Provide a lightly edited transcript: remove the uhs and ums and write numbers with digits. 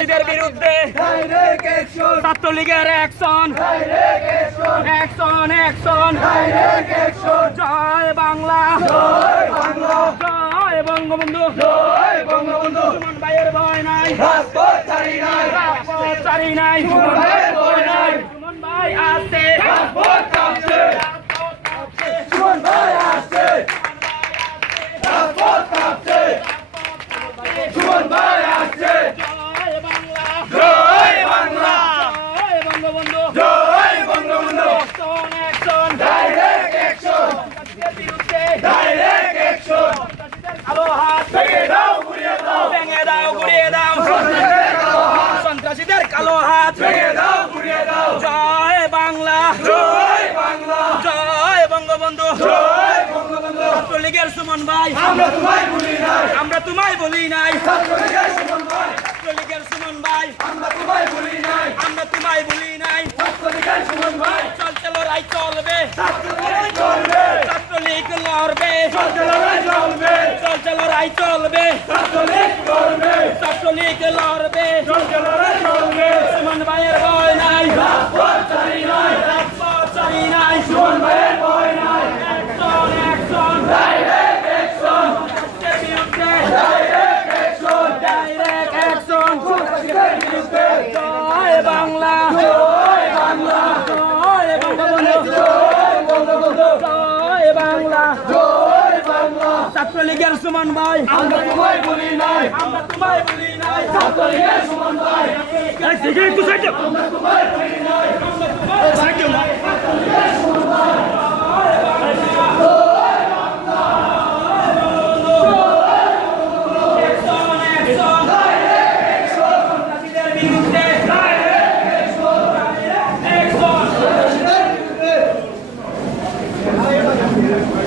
সন্ত্রাসীদের বিরুদ্ধে ছাত্রলীগের অ্যাকশন, অ্যাকশন, অ্যাকশন। জয় বাংলা, জয় বঙ্গবন্ধু, সুমন ভাইয়ের ভয় নাই, রাজপথ ছাড়ি নাই, সুমন ভাই আসছে, সুমন ভাই আসছে, সুমন ভাই আসছে। জয় বাংলা, জয় বাংলা, জয় বঙ্গবন্ধু, জয় বঙ্গবন্ধু। অ্যাকশন, ডাইরেক্ট অ্যাকশন, সন্ত্রাসীদের বিরুদ্ধে ডাইরেক্ট অ্যাকশন। কালো হাত ভেঙে দাও, গুড়িয়ে দাও, ভেঙে দাও, গুড়িয়ে দাও, সন্ত্রাসীদের কালো হাত ভেঙে দাও, গুড়িয়ে দাও। জয় বাংলা, জয় বাংলা, জয় বঙ্গবন্ধু, জয় বঙ্গবন্ধু। ছাত্রলীগের সুমন ভাই, আমরা তোমায় বলি নাই, আমরা তোমায় বলি নাই। ছাত্রলীগের সুমন ভাই, ছাত্রলীগের সুমন ভাই, আমরা তোমায় বলি নাই, আমরা তোমায় বলি নাই। ছাত্রলীগের সুমন ভাই, চলছে লড়াই চলবে, ছাত্রলীগ চলবে, ছাত্রলীগ লড়বে, চলছে লড়াই চলবে, চলছে লড়াই চলবে, ছাত্রলীগ লড়বে, ছাত্রলীগ লড়বে, চলছে লড়াই চলবে। সুমন ভাইয়ের ভয় নাই, রাজপথ ছাড়ি নাই, রাজপথ ছাড়ি নাই, সুমন ভাইয়ের ভয় নাই। অ্যাকশন, অ্যাকশন, ডাইরেক্ট অ্যাকশন, সন্ত্রাসীদের বিরুদ্ধে ডাইরেক্ট অ্যাকশন, ডাইরেক্ট অ্যাকশন, সন্ত্রাসীদের বিরুদ্ধে। জয় বাংলা, জয় বাংলা, জয় বঙ্গবন্ধু, জয় বঙ্গবন্ধু, জয় বাংলা, জয় বাংলা। ছাত্রলীগের সুমন ভাই, আমরা তোমায় বলি নাই, আমরা তোমায় বলি নাই। ছাত্রলীগের সুমন ভাই, আমরা তোমায় বলি নাই, আমরা তোমায় বলি নাই। ছাত্রলীগের সুমন ভাই, Hey!